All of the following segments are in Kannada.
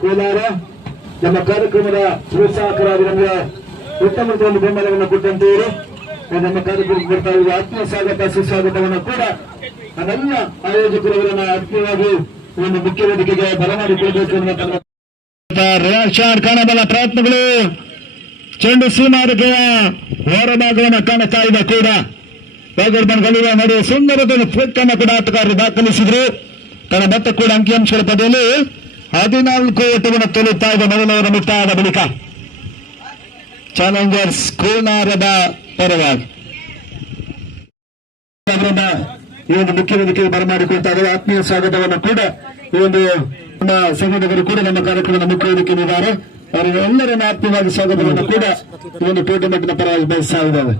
ಕೋಲಾರ ನಮ್ಮ ಕಾರ್ಯಕ್ರಮದ ಪ್ರೋತ್ಸಾಹಕರಾಗಿ ನಮಗೆ ಉತ್ತಮ ಒಂದು ಬೆಂಬಲವನ್ನು ಕೊಟ್ಟಂತೆಯೇ ನಮ್ಮ ಕಾರ್ಯಕ್ರಮಕ್ಕೆ ಬರ್ತಾ ಇರುವ ಆತ್ಮೀಯ ಸ್ವಾಗತ ಸುಸ್ವಾಗತವನ್ನು ಕೂಡ ನನ್ನೆಲ್ಲ ಆಯೋಜಕರವರನ್ನ ಆತ್ಮೀಯವಾಗಿ ಒಂದು ಮುಖ್ಯ ವೇದಿಕೆಗೆ ಬರಮಾಡಿಕೊಳ್ಬೇಕು ಎನ್ನುವ ಕಾಣಬಲ್ಲ ಪ್ರಯತ್ನಗಳು. ಚೆಂಡು ಸೀಮಾರಿಕೆಯ ಹೊರಭಾಗವನ್ನು ಕಾಣುತ್ತಾ ಇದೆ ಕೂಡ ಗಳಿರುವ ನಡುವೆ ಸುಂದರದ ಫ್ಲಿಕ್ಕನ್ನು ಕೂಡ ಆಟಗಾರರು ದಾಖಲಿಸಿದ್ರು. ತನ್ನ ಮತ್ತೆ ಕೂಡ ಅಂಕಿಅಂಶಗಳ ಪಡೆಯಲು 14 ಓಟವನ್ನು ತೋರುತ್ತಾ ಇದೆ ಮೊದಲವರ ಮುಕ್ತಾಯದ ಬಳಿಕ ಚಾಲೆಂಜರ್ಸ್ ಕೋಲಾರದ ಪರವಾಗಿ ಅವರನ್ನ ಈ ಒಂದು ಮುಖ್ಯ ವೇದಿಕೆಗೆ ಬರಮಾಡಿಕೊಳ್ತಾ ಇದ್ದಾರೆ. ಆತ್ಮೀಯ ಸ್ವಾಗತವನ್ನು ಕೂಡ ಈ ಒಂದು ನಮ್ಮ ಸಹೋದರರು ಕೂಡ ನಮ್ಮ ಕಾರ್ಯಕ್ರಮದ ಮುಖ್ಯ ವೇದಿಕೆಯಿದ್ದಾರೆ. ಅವರಿಗೆ ಎಲ್ಲರನ್ನ ಆತ್ಮೀಯವಾಗಿ ಸ್ವಾಗತವನ್ನು ಕೂಡ ಈ ಒಂದು ಟೂರ್ನಮೆಂಟ್ನ ಪರವಾಗಿ ಬಯಸ್ತಾ ಇದ್ದಾರೆ.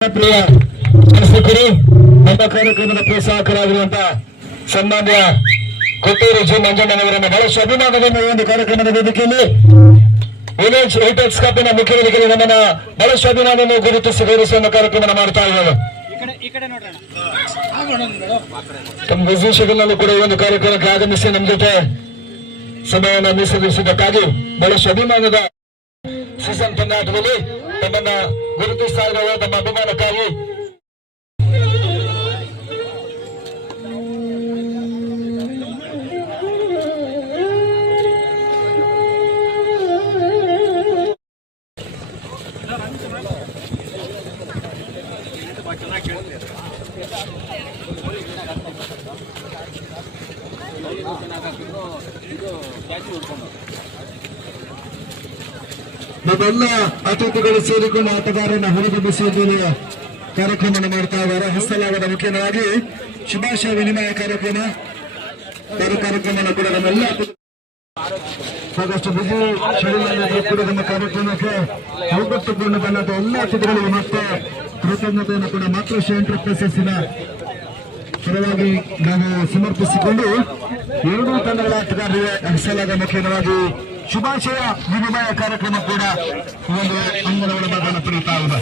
ಪ್ರಿಯ ಶಾಸಕರು, ನಮ್ಮ ಕಾರ್ಯಕ್ರಮದ ಪ್ರೋತ್ಸಾಹಕರಾಗಿರುವಂತಹ ಸನ್ಮಾನ್ಯ ಕೊಟ್ಟೂರು ಜಿ ಮಂಜಣ್ಣನವರನ್ನು ಬಹಳಷ್ಟು ಅಭಿಮಾನದಿಂದ ಈ ಒಂದು ಕಾರ್ಯಕ್ರಮದ ವೇದಿಕೆಯಲ್ಲಿ ವಿಲೇಜ್ ಏಟೆಕ್ಸ್ ಕಪ್ಪಿನ ಮುಖ್ಯ ವೇದಿಕೆಯಲ್ಲಿ ನಮ್ಮನ್ನ ಬಹಳಷ್ಟು ಅಭಿಮಾನವನ್ನು ಗುರುತಿಸಿ ಗೌರವಿಸುವ ಕಾರ್ಯಕ್ರಮ ಮಾಡ್ತಾ ಇದ್ದೇವೆ. ತಮ್ಮ ಬ್ಯುಸಿ ಶೆಡ್ಯೂಲ್ನಲ್ಲೂ ಕೂಡ ಈ ಒಂದು ಕಾರ್ಯಕ್ರಮಕ್ಕೆ ಆಗಮಿಸಿ ನಮ್ಮ ಜೊತೆ ಸಮಯವನ್ನು ಮೀಸಲಿರಿಸುವುದಕ್ಕಾಗಿ ಬಹಳಷ್ಟು ಅಭಿಮಾನದ ಸೀಸನ್ ಪಂದ್ಯಾಟದಲ್ಲಿ ತಮ್ಮನ್ನ ಗುರುತಿಸ್ತಾ ಇರುವ ತಮ್ಮ ಅಭಿಮಾನಕ್ಕಾಗಿ ನಮ್ಮೆಲ್ಲ ಅತಿಥಿಗಳು ಸೇರಿಕೊಂಡು ಆಟಗಾರರನ್ನು ಹೊರತುಂಬಿಸುವುದರಲ್ಲಿ ಕಾರ್ಯಕ್ರಮವನ್ನು ಮಾಡ್ತಾ ಇದ್ದಾರೆ. ಹಸ್ತಲಾಗದ ಮುಖ್ಯವಾಗಿ ಶುಭಾಶಯ ವಿನಿಮಯ ಕಾರ್ಯಕ್ರಮವನ್ನು ಕೂಡ ನಮ್ಮೆಲ್ಲ ಸಾಕಷ್ಟು ಬಿಸಿ ಶೆಡ್ಯೂಲ್ ಕೂಡ ನಮ್ಮ ಕಾರ್ಯಕ್ರಮಕ್ಕೆ ಅವಕಾಶಪೂರ್ಣ ಬಲ್ಲದ ಎಲ್ಲ ಅತಿಥಿಗಳಿಗೆ ಮತ್ತೆ ಕೃತಜ್ಞತೆಯನ್ನು ಕೂಡ ಮಾತೃಶ್ರೀ ಎಂಟರ್ಪ್ರೈಸಸ್ಸಿನ ಪರವಾಗಿ ನಾವು ಸಮರ್ಪಿಸಿಕೊಂಡು ಎರಡೂ ತಂಡಗಳ ಆಟಗಾರರಿಗೆ ಹಸ್ತಲಾದ ಮುಖ್ಯವಾಗಿ ಶುಭಾಶಯ ವಿನಿಮಯ ಕಾರ್ಯಕ್ರಮ ಕೂಡ ಒಂದು ಅಂಗನಗಳ ಭಾಗವನ್ನು ಪಡೆಯುತ್ತಾ ಇದೆ.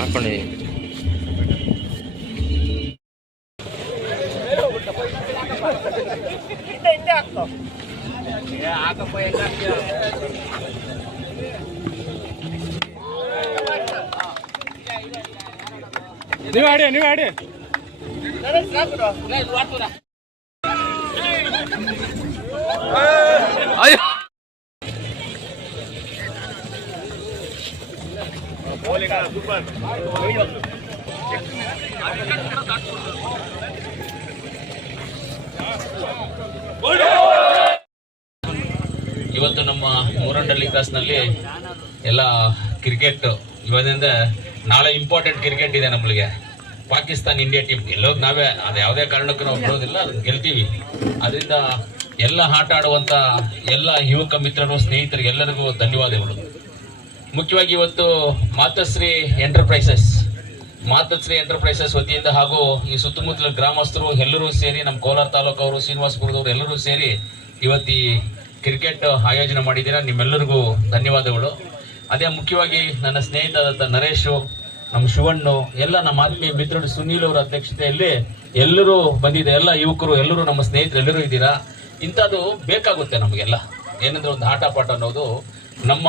ಹಾಕೊಳ್ಳಿ ನೀವು ಆಡಿ ಅಯ್ಯೋ ಇವತ್ತು ನಮ್ಮ ಮೂರಂಡಳ್ಳಿ ಕ್ರಾಸ್ನಲ್ಲಿ ಎಲ್ಲ ಕ್ರಿಕೆಟ್ ಇವತ್ತಿಂದ ನಾಳೆ ಇಂಪಾರ್ಟೆಂಟ್ ಕ್ರಿಕೆಟ್ ಇದೆ ನಮಗೆ. ಪಾಕಿಸ್ತಾನ ಇಂಡಿಯಾ ಟೀಮ್ ಗೆಲ್ಲೋದು ನಾವೇ, ಅದು ಯಾವುದೇ ಕಾರಣಕ್ಕೂ ನಾವು ಬಿಡೋದಿಲ್ಲ, ಅದನ್ನ ಗೆಲ್ತೀವಿ. ಅದರಿಂದ ಎಲ್ಲ ಆಟ ಆಡುವಂತ ಎಲ್ಲ ಯುವಕ ಮಿತ್ರರು ಸ್ನೇಹಿತರಿಗೆ ಎಲ್ಲರಿಗೂ ಧನ್ಯವಾದಗಳು. ಮುಖ್ಯವಾಗಿ ಇವತ್ತು ಮಾತಶ್ರೀ ಎಂಟರ್ಪ್ರೈಸಸ್ ವತಿಯಿಂದ ಹಾಗೂ ಈ ಸುತ್ತಮುತ್ತಲ ಗ್ರಾಮಸ್ಥರು ಎಲ್ಲರೂ ಸೇರಿ ನಮ್ಮ ಕೋಲಾರ ತಾಲೂಕವರು ಶ್ರೀನಿವಾಸಪುರದವರು ಎಲ್ಲರೂ ಸೇರಿ ಇವತ್ತು ಈ ಕ್ರಿಕೆಟ್ ಆಯೋಜನೆ ಮಾಡಿದ್ದೀರಾ. ನಿಮ್ಮೆಲ್ಲರಿಗೂ ಧನ್ಯವಾದಗಳು. ಅದೇ ಮುಖ್ಯವಾಗಿ ನನ್ನ ಸ್ನೇಹಿತರಾದ ನರೇಶು, ನಮ್ಮ ಶಿವಣ್ಣು, ಎಲ್ಲ ನಮ್ಮ ಆತ್ಮೀಯ ಮಿತ್ರರು ಸುನೀಲ್ ಅವರ ಅಧ್ಯಕ್ಷತೆಯಲ್ಲಿ ಎಲ್ಲರೂ ಬಂದಿದೆ. ಎಲ್ಲ ಯುವಕರು ಎಲ್ಲರೂ ನಮ್ಮ ಸ್ನೇಹಿತರು ಎಲ್ಲರೂ ಇದ್ದೀರಾ. ಇಂಥದ್ದು ಬೇಕಾಗುತ್ತೆ ನಮಗೆಲ್ಲ. ಏನಂದ್ರೆ ಒಂದು ಆಟ ಪಾಠ ಅನ್ನೋದು ನಮ್ಮ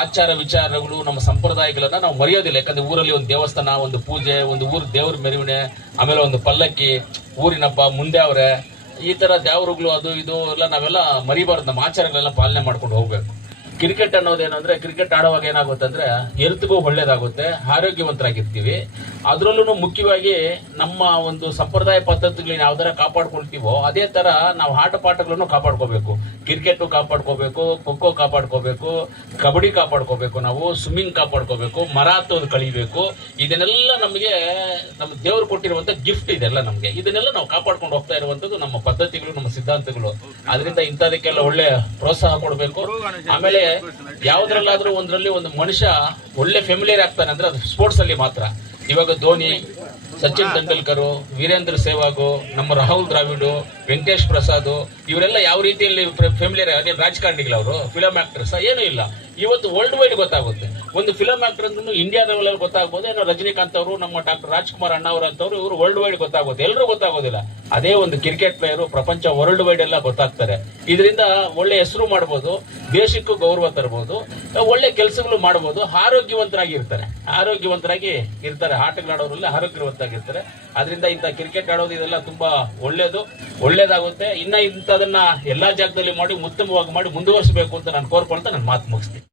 ಆಚಾರ ವಿಚಾರಗಳು, ನಮ್ಮ ಸಂಪ್ರದಾಯಗಳನ್ನ ನಾವು ಮರೆಯೋದಿಲ್ಲ. ಯಾಕಂದ್ರೆ ಊರಲ್ಲಿ ಒಂದು ದೇವಸ್ಥಾನ, ಒಂದು ಪೂಜೆ, ಒಂದು ಊರ್ ದೇವ್ರ ಮೆರವಣಿಗೆ, ಆಮೇಲೆ ಒಂದು ಪಲ್ಲಕ್ಕಿ, ಊರಿನ ಹಬ್ಬ, ಮುಂದೆ ಅವರೇ, ಈ ತರ ದೇವರುಗಳು ಅದು ಇದು ಎಲ್ಲ ನಾವೆಲ್ಲ ಮರಿಬಾರ್ದು. ನಮ್ಮ ಆಚಾರಗಳೆಲ್ಲ ಪಾಲನೆ ಮಾಡ್ಕೊಂಡು ಹೋಗ್ಬೇಕು. ಕ್ರಿಕೆಟ್ ಅನ್ನೋದೇನಂದ್ರೆ ಕ್ರಿಕೆಟ್ ಆಡುವಾಗ ಏನಾಗುತ್ತೆ ಅಂದ್ರೆ ಹೆಲ್ತ್ಗೂ ಒಳ್ಳೇದಾಗುತ್ತೆ, ಆರೋಗ್ಯವಂತರಾಗಿರ್ತೀವಿ. ಅದರಲ್ಲೂ ಮುಖ್ಯವಾಗಿ ನಮ್ಮ ಒಂದು ಸಂಪ್ರದಾಯ ಪದ್ಧತಿಗಳನ್ನ ಯಾವ್ದಾರ ಕಾಪಾಡ್ಕೊಳ್ತೀವೋ ಅದೇ ತರ ನಾವು ಆಟ ಪಾಠಗಳನ್ನು ಕಾಪಾಡ್ಕೋಬೇಕು. ಕ್ರಿಕೆಟ್ ಕಾಪಾಡ್ಕೋಬೇಕು, ಖೋಖೋ ಕಾಪಾಡ್ಕೋಬೇಕು, ಕಬಡ್ಡಿ ಕಾಪಾಡ್ಕೋಬೇಕು, ನಾವು ಸ್ವಿಮ್ಮಿಂಗ್ ಕಾಪಾಡ್ಕೋಬೇಕು, ಮರ ಹತ್ತೋದು ಕಳಿಬೇಕು. ಇದನ್ನೆಲ್ಲ ನಮಗೆ ನಮ್ಮ ದೇವರು ಕೊಟ್ಟಿರುವಂತ ಗಿಫ್ಟ್ ಇದೆಲ್ಲ ನಮ್ಗೆ. ಇದನ್ನೆಲ್ಲ ನಾವು ಕಾಪಾಡ್ಕೊಂಡು ಹೋಗ್ತಾ ಇರುವಂತದ್ದು ನಮ್ಮ ಪದ್ಧತಿಗಳು, ನಮ್ಮ ಸಿದ್ಧಾಂತಗಳು. ಅದರಿಂದ ಇಂಥದಕ್ಕೆಲ್ಲ ಒಳ್ಳೆ ಪ್ರೋತ್ಸಾಹ ಕೊಡಬೇಕು. ಆಮೇಲೆ ಯಾವ್ದ್ರಲ್ಲಾದ್ರೂ ಒಂದ್ರಲ್ಲಿ ಒಂದು ಮನುಷ್ಯ ಒಳ್ಳೆ ಫೆಮಿಲಿಯರ್ ಆಗ್ತಾನೆ ಅಂದ್ರೆ ಅದು ಸ್ಪೋರ್ಟ್ಸ್ ಅಲ್ಲಿ ಮಾತ್ರ. ಇವಾಗ ಧೋನಿ, ಸಚಿನ್ ತೆಂಡೂಲ್ಕರ್, ವೀರೇಂದ್ರ ಸೆಹ್ವಾಗ್, ನಮ್ಮ ರಾಹುಲ್ ದ್ರಾವಿಡ್, ವೆಂಕಟೇಶ್ ಪ್ರಸಾದ್ ಇವರೆಲ್ಲ ಯಾವ ರೀತಿಯಲ್ಲಿ ಫೆಮಿಲಿಯರ್, ಅದೇನು ರಾಜಕಾರಣಿಗಳು, ಅವರು ಫಿಲಂ ಆಕ್ಟರ್ಸ್ ಏನೂ ಇಲ್ಲ. ಇವತ್ತು ವರ್ಲ್ಡ್ ವೈಡ್ ಗೊತ್ತಾಗುತ್ತೆ. ಒಂದು ಫಿಲಂ ಆಕ್ಟರ್ ಅಂದ್ರೆ ಇಂಡಿಯಾ ಲೆವೆಲ್ ಗೊತ್ತಾಗ್ಬೋದು. ಏನೋ ರಜನಿಕಾಂತ್ ಅವರು, ನಮ್ಮ ಡಾಕ್ಟರ್ ರಾಜ್ಕುಮಾರ್ ಅಣ್ಣ ಅವರು ಅಂತವ್ರು, ಇವರು ವರ್ಲ್ಡ್ ವೈಡ್ ಗೊತ್ತಾಗುತ್ತೆ. ಎಲ್ಲರೂ ಗೊತ್ತಾಗೋದಿಲ್ಲ. ಅದೇ ಒಂದು ಕ್ರಿಕೆಟ್ ಪ್ಲೇಯರು ಪ್ರಪಂಚ ವರ್ಲ್ಡ್ ವೈಡ್ ಎಲ್ಲ ಗೊತ್ತಾಗ್ತಾರೆ. ಇದರಿಂದ ಒಳ್ಳೆ ಹೆಸರು ಮಾಡಬಹುದು, ದೇಶಕ್ಕೂ ಗೌರವ ತರಬಹುದು, ಒಳ್ಳೆ ಕೆಲಸಗಳು ಮಾಡಬಹುದು, ಆರೋಗ್ಯವಂತರಾಗಿ ಇರ್ತಾರೆ. ಆಟಗಳಾಡೋದ್ರಲ್ಲಿ ಆರೋಗ್ಯವಂತರಾಗಿರ್ತಾರೆ. ಅದರಿಂದ ಇಂಥ ಕ್ರಿಕೆಟ್ ಆಡೋದು ಇದೆಲ್ಲ ತುಂಬಾ ಒಳ್ಳೇದಾಗುತ್ತೆ. ಇನ್ನ ಇಂಥದನ್ನ ಎಲ್ಲಾ ಜಾಗದಲ್ಲಿ ಮಾಡಿ ಉತ್ತಮವಾಗಿ ಮಾಡಿ ಮುಂದುವರಿಸಬೇಕು ಅಂತ ನಾನು ಕೋರ್ಕೊಳ್ತಾ ನನ್ನ ಮಾತು ಮುಗಿಸ್ತೀನಿ.